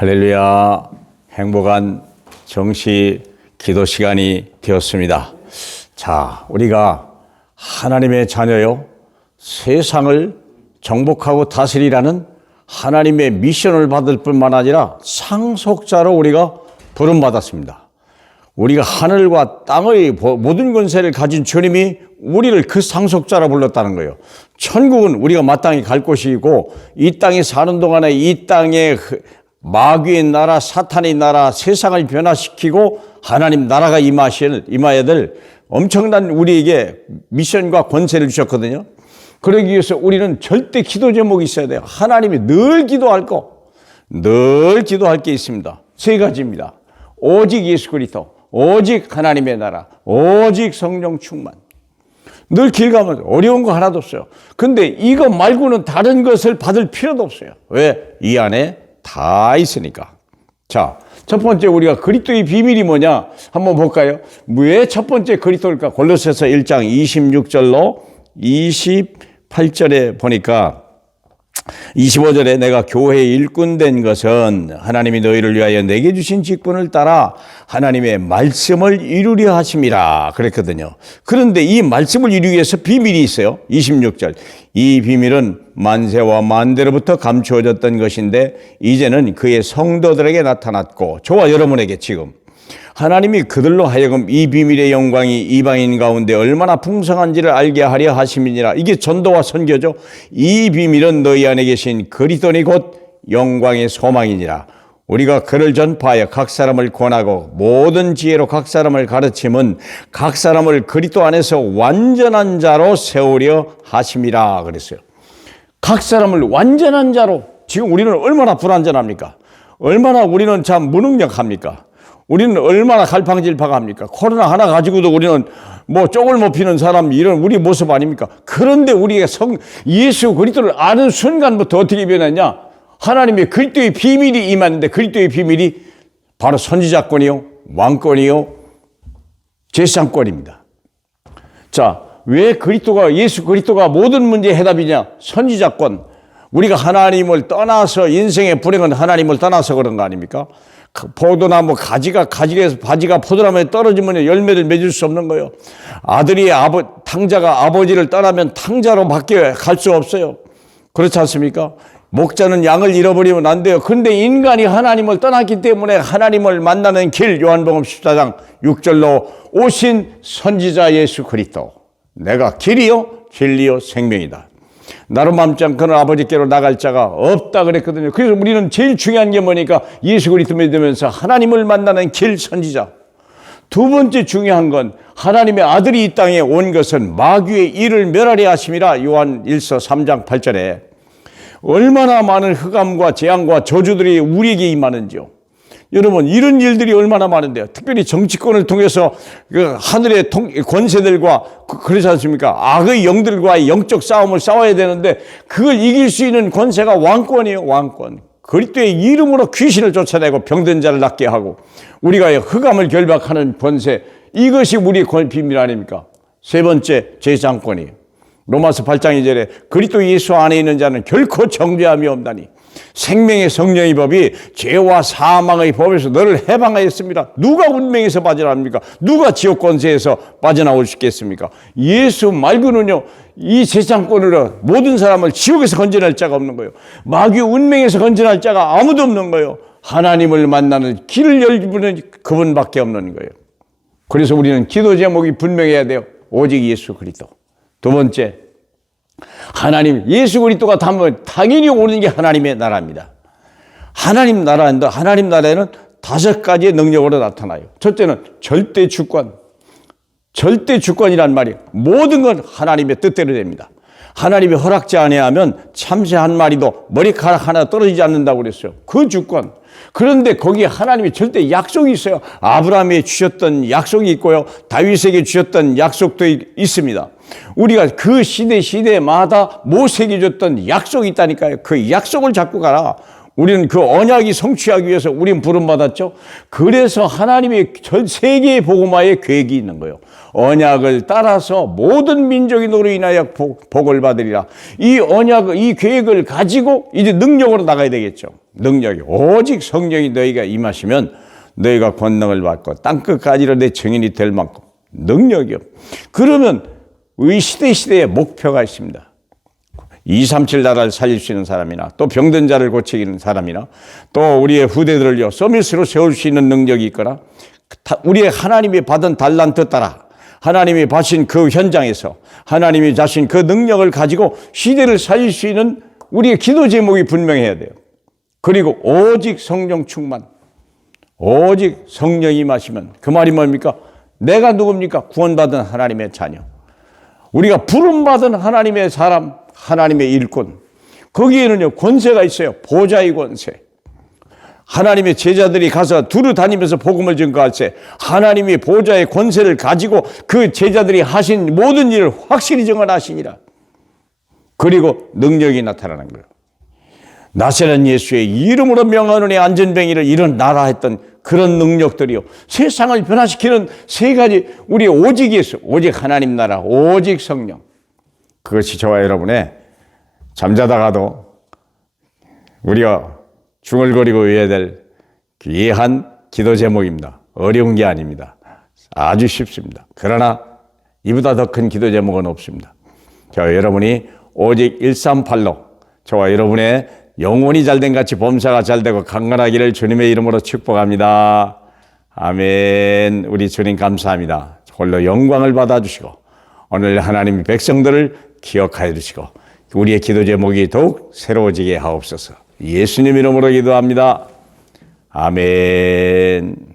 할렐루야. 행복한 정시 기도 시간이 되었습니다. 자, 우리가 하나님의 자녀요, 세상을 정복하고 다스리라는 하나님의 미션을 받을 뿐만 아니라 상속자로 우리가 부름받았습니다. 우리가 하늘과 땅의 모든 권세를 가진 주님이 우리를 그 상속자라 불렀다는 거예요. 천국은 우리가 마땅히 갈 곳이고, 이 땅에 사는 동안에 이 땅에 마귀의 나라, 사탄의 나라, 세상을 변화시키고 하나님 나라가 임하여야 될 엄청난 우리에게 미션과 권세를 주셨거든요. 그러기 위해서 우리는 절대 기도 제목이 있어야 돼요. 하나님이 늘 기도할 게 있습니다. 세 가지입니다. 오직 예수 그리스도, 오직 하나님의 나라, 오직 성령 충만. 늘 길 가면 어려운 거 하나도 없어요. 근데 이거 말고는 다른 것을 받을 필요도 없어요. 왜? 이 안에 다 있으니까. 자, 첫 번째 우리가 그리스도의 비밀이 뭐냐 한번 볼까요? 왜 첫 번째 그리스도일까? 골로새서 1장 26절로 28절에 보니까 25절에 내가 교회의 일꾼 된 것은 하나님이 너희를 위하여 내게 주신 직분을 따라 하나님의 말씀을 이루려 하심이라 그랬거든요. 그런데 이 말씀을 이루기 위해서 비밀이 있어요. 26절. 이 비밀은 만세와 만대로부터 감추어졌던 것인데 이제는 그의 성도들에게 나타났고, 저와 여러분에게 지금 하나님이 그들로 하여금 이 비밀의 영광이 이방인 가운데 얼마나 풍성한지를 알게 하려 하심이니라. 이게 전도와 선교죠. 이 비밀은 너희 안에 계신 그리스도니 곧 영광의 소망이니라. 우리가 그를 전파하여 각 사람을 권하고 모든 지혜로 각 사람을 가르침은 각 사람을 그리스도 안에서 완전한 자로 세우려 하심이라 그랬어요. 각 사람을 완전한 자로. 지금 우리는 얼마나 불완전합니까? 얼마나 우리는 참 무능력합니까? 우리는 얼마나 갈팡질팡합니까? 코로나 하나 가지고도 우리는 뭐 쪽을 못 피는 사람, 이런 우리 모습 아닙니까? 그런데 우리가 예수 그리스도를 아는 순간부터 어떻게 변했냐? 하나님의 그리스도의 비밀이 임하는데, 그리스도의 비밀이 바로 선지자권이요, 왕권이요, 제사장권입니다. 자, 왜 예수 그리스도가 모든 문제의 해답이냐? 선지자권. 우리가 하나님을 떠나서, 인생의 불행은 하나님을 떠나서 그런 거 아닙니까? 포도나무 가지에서 바지가 포도나무에 떨어지면 열매를 맺을 수 없는 거예요. 탕자가 아버지를 떠나면 탕자로 밖에 갈 수 없어요. 그렇지 않습니까? 목자는 양을 잃어버리면 안 돼요. 그런데 인간이 하나님을 떠났기 때문에 하나님을 만나는 길, 요한복음 14장 6절로 오신 선지자 예수 그리스도. 내가 길이요, 진리요, 생명이다. 나로 맘지 않고는 아버지께로 나갈 자가 없다 그랬거든요. 그래서 우리는 제일 중요한 게 뭐니까 예수 그리스도 믿으면서 하나님을 만나는 길, 선지자. 두 번째 중요한 건 하나님의 아들이 이 땅에 온 것은 마귀의 일을 멸하려 하심이라. 요한 1서 3장 8절에 얼마나 많은 흑암과 재앙과 저주들이 우리에게 임하는지요. 여러분, 이런 일들이 얼마나 많은데요. 특별히 정치권을 통해서 그 하늘의 권세들과 그렇지 않습니까? 악의 영들과의 영적 싸움을 싸워야 되는데 그걸 이길 수 있는 권세가 왕권이에요. 왕권. 그리스도의 이름으로 귀신을 쫓아내고 병든 자를 낫게 하고 우리가 흑암을 결박하는 권세, 이것이 우리의 비밀 아닙니까? 세 번째, 제사장권이에요. 로마서 8장 2절에 그리스도 예수 안에 있는 자는 결코 정죄함이 없나니 생명의 성령의 법이 죄와 사망의 법에서 너를 해방하였습니다. 누가 운명에서 빠져나옵니까? 누가 지옥 권세에서 빠져나올 수 있겠습니까? 예수 말고는요, 이 제사장권으로 모든 사람을 지옥에서 건져낼 자가 없는 거예요. 마귀 운명에서 건져낼 자가 아무도 없는 거예요. 하나님을 만나는 길을 열분은 그분밖에 없는 거예요. 그래서 우리는 기도 제목이 분명해야 돼요. 오직 예수 그리스도. 두 번째, 하나님, 예수 그리스도가 담으면 당연히 오는 게 하나님의 나라입니다. 하나님 나라에는 5가지의 능력으로 나타나요. 첫째는 절대 주권. 절대 주권이란 말이 모든 건 하나님의 뜻대로 됩니다. 하나님이 허락지 아니하면 참새 한 마리도 머리카락 하나 떨어지지 않는다고 그랬어요. 그 주권. 그런데 거기에 하나님이 절대 약속이 있어요. 아브라함에 주셨던 약속이 있고요, 다윗에게 주셨던 약속도 있습니다. 우리가 그 시대마다 모세에게 줬던 약속이 있다니까요. 그 약속을 잡고 가라. 우리는 그 언약이 성취하기 위해서 우리는 부름받았죠. 그래서 하나님의 전 세계의 복음화의 계획이 있는 거예요. 언약을 따라서 모든 민족이 너로 인하여 복을 받으리라. 이 언약, 이 계획을 가지고 이제 능력으로 나가야 되겠죠. 능력이. 오직 성령이 너희가 임하시면 너희가 권능을 받고 땅끝까지로 내 증인이 될 만큼 능력이요. 그러면 이 시대에 목표가 있습니다. 237 나라를 살릴 수 있는 사람이나 또 병든 자를 고치는 사람이나 또 우리의 후대들을요 서밋으로 세울 수 있는 능력이 있거나 우리의 하나님이 받은 달란트 따라 하나님이 받으신 그 현장에서 하나님이 자신 그 능력을 가지고 시대를 살릴 수 있는 우리의 기도 제목이 분명해야 돼요. 그리고 오직 성령 충만, 오직 성령이 임하시면 그 말이 뭡니까? 내가 누굽니까? 구원받은 하나님의 자녀, 우리가 부름받은 하나님의 사람, 하나님의 일꾼. 거기에는요 권세가 있어요. 보좌의 권세. 하나님의 제자들이 가서 두루 다니면서 복음을 증거할 때 하나님이 보좌의 권세를 가지고 그 제자들이 하신 모든 일을 확실히 증언하시니라. 그리고 능력이 나타나는 거예요. 나사렛 예수의 이름으로 명하노니 안전병이를 일어나라 했던 그런 능력들이요. 세상을 변화시키는 세 가지 우리의 오직이 있어요. 오직 하나님 나라, 오직 성령. 그것이 저와 여러분의 잠자다가도 우리가 중얼거리고 외워야 될 귀한 기도 제목입니다. 어려운 게 아닙니다. 아주 쉽습니다. 그러나 이보다 더 큰 기도 제목은 없습니다. 저와 여러분이 오직 138로 저와 여러분의 영혼이 잘된 같이 범사가 잘되고 강건하기를 주님의 이름으로 축복합니다. 아멘. 우리 주님 감사합니다. 홀로 영광을 받아주시고 오늘 하나님 백성들을 기억하여 주시고 우리의 기도 제목이 더욱 새로워지게 하옵소서. 예수님 이름으로 기도합니다. 아멘.